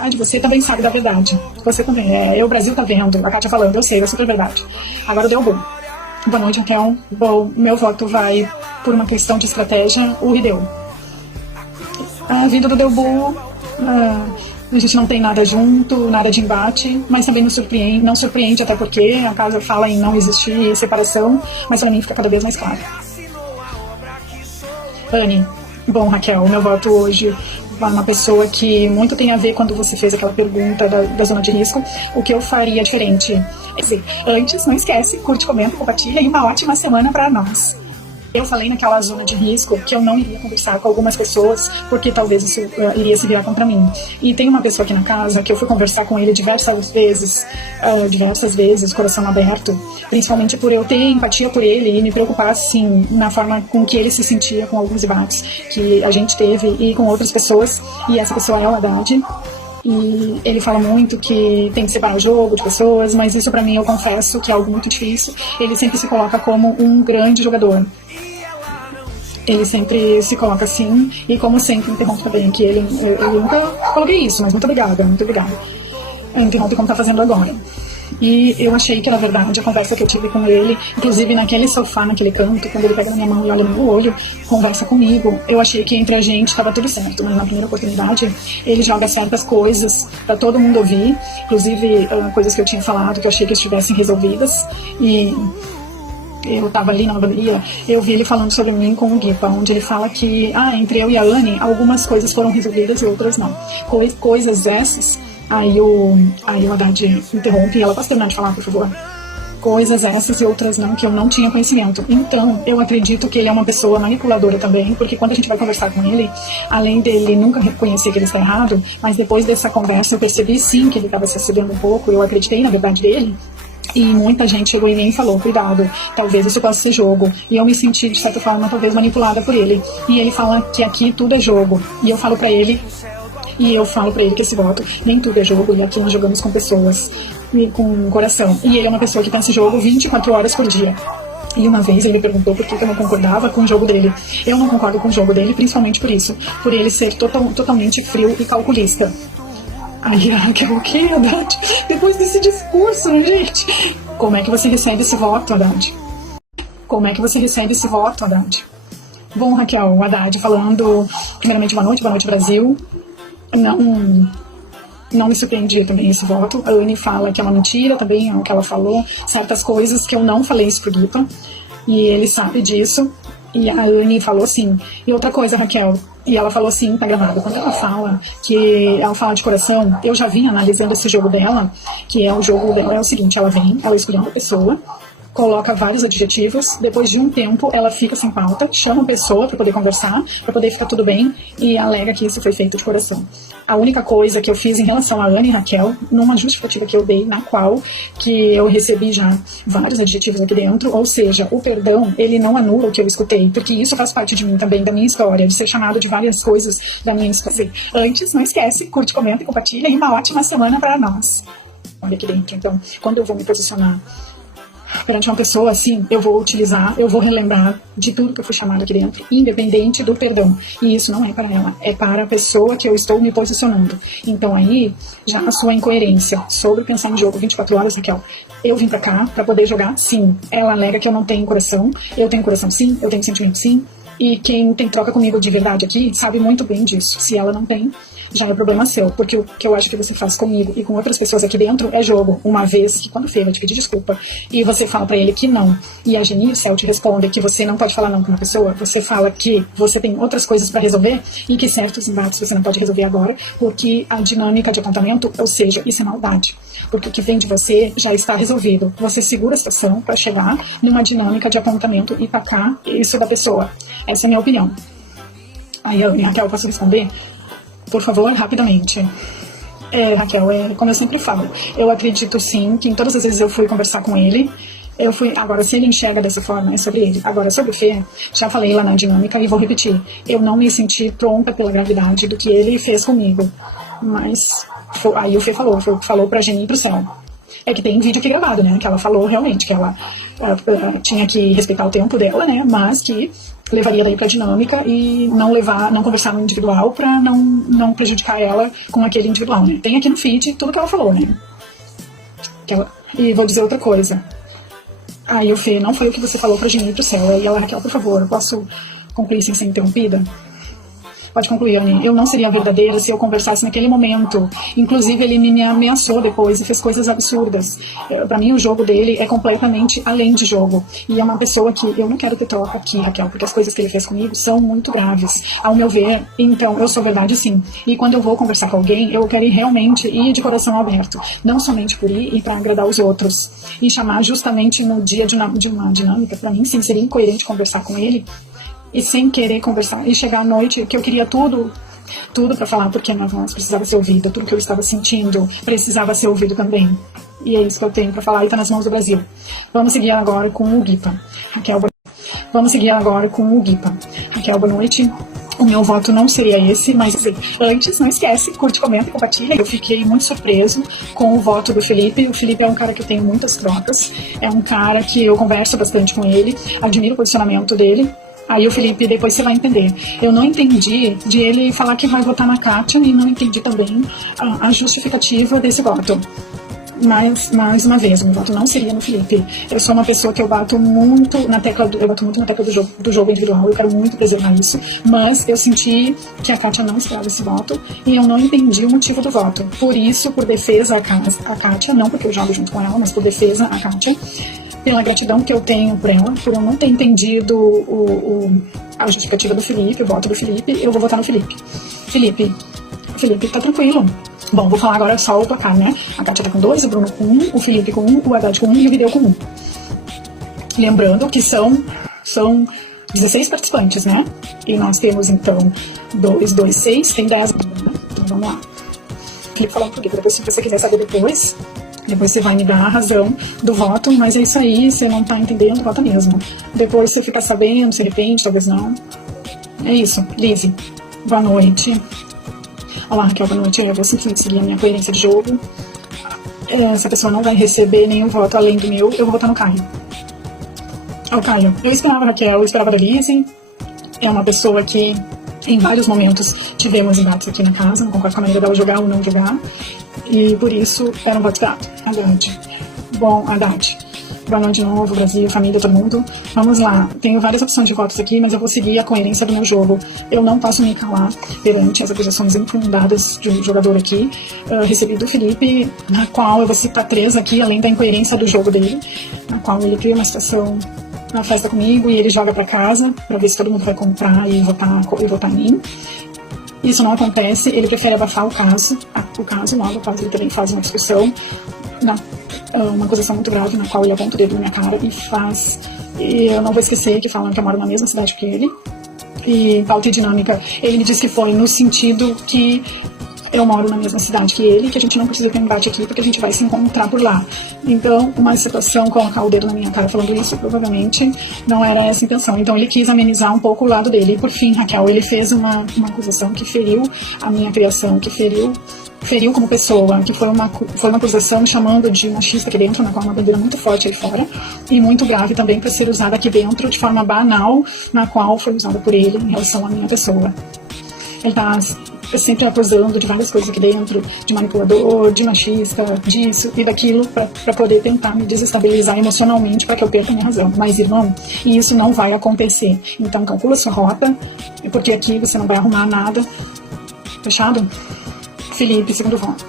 verdade, você também sabe da verdade. Você também. O Brasil tá vendo. A Kátia falando, eu sei, é super verdade. Agora deu bom. Boa noite, então. Bom, meu voto vai, por uma questão de estratégia, o Rideu. A vinda do Delbu, a gente não tem nada junto, nada de embate, mas também não surpreende, até porque a casa fala em não existir separação, mas pra mim fica cada vez mais claro. Anne, bom, Raquel, meu voto hoje vai uma pessoa que muito tem a ver quando você fez aquela pergunta da zona de risco, o que eu faria diferente. Quer dizer, antes, não esquece, curte, comenta, compartilha e uma ótima semana para nós. Eu falei naquela zona de risco que eu não iria conversar com algumas pessoas porque talvez isso iria se virar contra mim. E tem uma pessoa aqui na casa que eu fui conversar com ele diversas vezes, coração aberto, principalmente por eu ter empatia por ele e me preocupar, assim, na forma com que ele se sentia com alguns debates que a gente teve e com outras pessoas. E essa pessoa é o Haddad. E ele fala muito que tem que separar o jogo de pessoas, mas isso pra mim eu confesso que é algo muito difícil. Ele sempre se coloca como um grande jogador. Ele sempre se coloca assim, e como sempre interrompe também, que eu nunca coloquei isso, mas muito obrigada. Interrompe como tá fazendo agora. E eu achei que era verdade a conversa que eu tive com ele, inclusive naquele sofá, naquele canto, quando ele pega na minha mão e olha no meu olho, conversa comigo. Eu achei que entre a gente estava tudo certo, mas na primeira oportunidade ele joga certas coisas para todo mundo ouvir, inclusive coisas que eu tinha falado que eu achei que estivessem resolvidas. E eu estava ali na lavanderia, eu vi ele falando sobre mim com o Guipa, onde ele fala que entre eu e a Anne, algumas coisas foram resolvidas e outras não. Coisas essas. Aí o Haddad interrompe e ela, posso terminar de falar, por favor? Coisas essas e outras não, que eu não tinha conhecimento. Então, eu acredito que ele é uma pessoa manipuladora também, porque quando a gente vai conversar com ele, além dele nunca reconhecer que ele está errado, mas depois dessa conversa eu percebi sim que ele estava se excedendo um pouco, eu acreditei na verdade dele. E muita gente chegou em mim e falou, cuidado, talvez isso possa ser jogo. E eu me senti, de certa forma, talvez manipulada por ele. E ele fala que aqui tudo é jogo. E eu falo pra ele que esse voto, nem tudo é jogo, e aqui nós jogamos com pessoas e com coração. E ele é uma pessoa que tá nesse jogo 24 horas por dia. E uma vez ele me perguntou por que eu não concordava com o jogo dele. Eu não concordo com o jogo dele, principalmente por isso, por ele ser totalmente frio e calculista. Aí, o que, Haddad? Depois desse discurso, gente? Como é que você recebe esse voto, Haddad? Como é que você recebe esse voto, Haddad? Bom, Raquel, o Haddad falando, primeiramente, boa noite, Brasil. Não me surpreendia também esse voto. A Anne fala que é uma mentira também, é o que ela falou. Certas coisas que eu não falei isso pro Guipa. E ele sabe disso. E a Anne falou sim. E outra coisa, Raquel, e ela falou sim, tá gravado. Quando ela fala de coração, eu já vim analisando esse jogo dela, que é o jogo dela, é o seguinte, ela escolhe uma pessoa, coloca vários adjetivos, depois de um tempo ela fica sem pauta, chama a pessoa para poder conversar, para poder ficar tudo bem, e alega que isso foi feito de coração. A única coisa que eu fiz em relação a Anne e Raquel, numa justificativa que eu dei, na qual que eu recebi já vários adjetivos aqui dentro, ou seja, o perdão, ele não anula o que eu escutei, porque isso faz parte de mim também, da minha história, de ser chamado de várias coisas da minha história. Antes, não esquece, curte, comenta e compartilha, e uma ótima semana para nós. Olha aqui dentro, então, quando eu vou me posicionar perante uma pessoa assim, eu vou relembrar de tudo que eu fui chamada aqui dentro, independente do perdão. E isso não é para ela, é para a pessoa que eu estou me posicionando. Então aí, já a sua incoerência sobre pensar em jogo 24 horas, Raquel, eu vim pra cá pra poder jogar, sim. Ela alega que eu não tenho coração, eu tenho coração sim, eu tenho sentimento sim, e quem tem troca comigo de verdade aqui sabe muito bem disso. Se ela não tem, já é problema seu, porque o que eu acho que você faz comigo e com outras pessoas aqui dentro é jogo. Uma vez que quando o Fê vai te pedir desculpa e você fala pra ele que não, e a Geni e o Céu te respondem que você não pode falar não com uma pessoa, você fala que você tem outras coisas pra resolver e que certos embates você não pode resolver agora, porque a dinâmica de apontamento, ou seja, isso é maldade. Porque o que vem de você já está resolvido. Você segura a situação para chegar numa dinâmica de apontamento e tacar isso da pessoa. Essa é a minha opinião. Aí, Raquel, posso responder? Por favor, rapidamente. Raquel, como eu sempre falo, eu acredito sim que em todas as vezes eu fui conversar com ele, agora se ele enxerga dessa forma, é sobre ele. Agora, sobre o Fê, já falei lá na dinâmica e vou repetir, eu não me senti pronta pela gravidade do que ele fez comigo, mas aí o Fê falou pra Geni e pro Céu. É que tem vídeo aqui gravado, né? Que ela falou realmente que ela tinha que respeitar o tempo dela, né? Mas que levaria daí pra dinâmica e não conversar no individual pra não prejudicar ela com aquele individual, né? Tem aqui no feed tudo que ela falou, né? E vou dizer outra coisa. Aí o Fê, não foi o que você falou pra Geni e pro Céu. Aí ela, Raquel, por favor, eu posso concluir sem ser interrompida? Pode concluir, Anny. Eu não seria verdadeira se eu conversasse naquele momento. Inclusive, ele me ameaçou depois e fez coisas absurdas. Pra mim, o jogo dele é completamente além de jogo. E é uma pessoa que eu não quero ter troca aqui, Raquel, porque as coisas que ele fez comigo são muito graves, ao meu ver. Então, eu sou verdade, sim. E quando eu vou conversar com alguém, eu quero ir realmente ir de coração aberto. Não somente por ir e pra agradar os outros. E chamar justamente no dia de uma dinâmica, pra mim, sim, seria incoerente conversar com ele e sem querer conversar, e chegar à noite, que eu queria tudo pra falar, porque minha voz precisava ser ouvida, tudo que eu estava sentindo precisava ser ouvido também. E é isso que eu tenho pra falar, e tá nas mãos do Brasil. Vamos seguir agora com o Guipa. Raquel, Raquel, boa noite. O meu voto não seria esse, mas antes, não esquece, curte, comenta e compartilha. Eu fiquei muito surpreso com o voto do Felipe. O Felipe é um cara que eu tenho muitas trocas, é um cara que eu converso bastante com ele, admiro o posicionamento dele. Aí o Felipe, depois você vai entender. Eu não entendi de ele falar que vai votar na Kátia e não entendi também a justificativa desse voto. Mas, mais uma vez, o meu voto não seria no Felipe. Eu sou uma pessoa que eu bato muito na tecla do jogo individual, eu quero muito preservar isso, mas eu senti que a Kátia não esperava esse voto e eu não entendi o motivo do voto. Por isso, por defesa a Kátia, não porque eu jogo junto com ela, mas por defesa a Kátia, pela gratidão que eu tenho por ela, por eu não ter entendido a justificativa do Felipe, o voto do Felipe, eu vou votar no Felipe. Felipe, tá tranquilo. Bom, vou falar agora só o placar, né? A Kátia tá com 2, o Bruno com 1, o Felipe com 1, o Haddad com 1 e o Videu com 1. Lembrando que são 16 participantes, né? E nós temos, então, 2, 2, 6, tem 10. Né? Então, vamos lá. Felipe falando por quê? Depois, se você quiser saber depois você vai me dar a razão do voto, mas é isso aí, você não tá entendendo, vota mesmo. Depois você fica sabendo, se arrepende, talvez não. É isso, Lizzie, boa noite. Olá, Raquel, boa noite. Eu vou simplesmente seguir a minha coerência de jogo. Essa pessoa não vai receber nenhum voto além do meu, eu vou votar no Caio. O Caio, eu esperava a Raquel, eu esperava a Lizzie. É uma pessoa que em vários momentos tivemos embates aqui na casa, não concordo com a maneira dela jogar ou não jogar, e por isso era um voto esperado. Haddad. Bom, Haddad. Boa noite de novo, Brasil, família, todo mundo. Vamos lá, tenho várias opções de votos aqui, mas eu vou seguir a coerência do meu jogo. Eu não posso me calar perante as acusações infundadas de um jogador aqui. Recebi do Felipe, na qual eu vou citar 3 aqui, além da incoerência do jogo dele, na qual ele cria uma situação na festa comigo e ele joga pra casa, pra ver se todo mundo vai comprar e votar em mim. Isso não acontece, ele prefere abafar o caso ele também faz uma discussão, uma acusação muito grave, na qual ele aponta o dedo na minha cara e eu não vou esquecer que falam que eu moro na mesma cidade que ele, e pauta e dinâmica, ele me disse que foi no sentido que eu moro na mesma cidade que ele, que a gente não precisa ter um embate aqui, porque a gente vai se encontrar por lá. Então, uma situação, colocar o dedo na minha cara falando isso, provavelmente não era essa a intenção. Então, ele quis amenizar um pouco o lado dele. E, por fim, Raquel, ele fez uma acusação que feriu a minha criação, que feriu como pessoa, que foi uma acusação chamando de machista aqui dentro, na qual é uma bandeira muito forte aí fora, e muito grave também para ser usada aqui dentro de forma banal, na qual foi usada por ele em relação à minha pessoa. Ele está sempre acusando de várias coisas aqui dentro, de manipulador, de machista, disso e daquilo, para poder tentar me desestabilizar emocionalmente para que eu perca a minha razão. Mas, irmão, isso não vai acontecer. Então, calcula sua rota, porque aqui você não vai arrumar nada. Fechado? Felipe, segundo voto.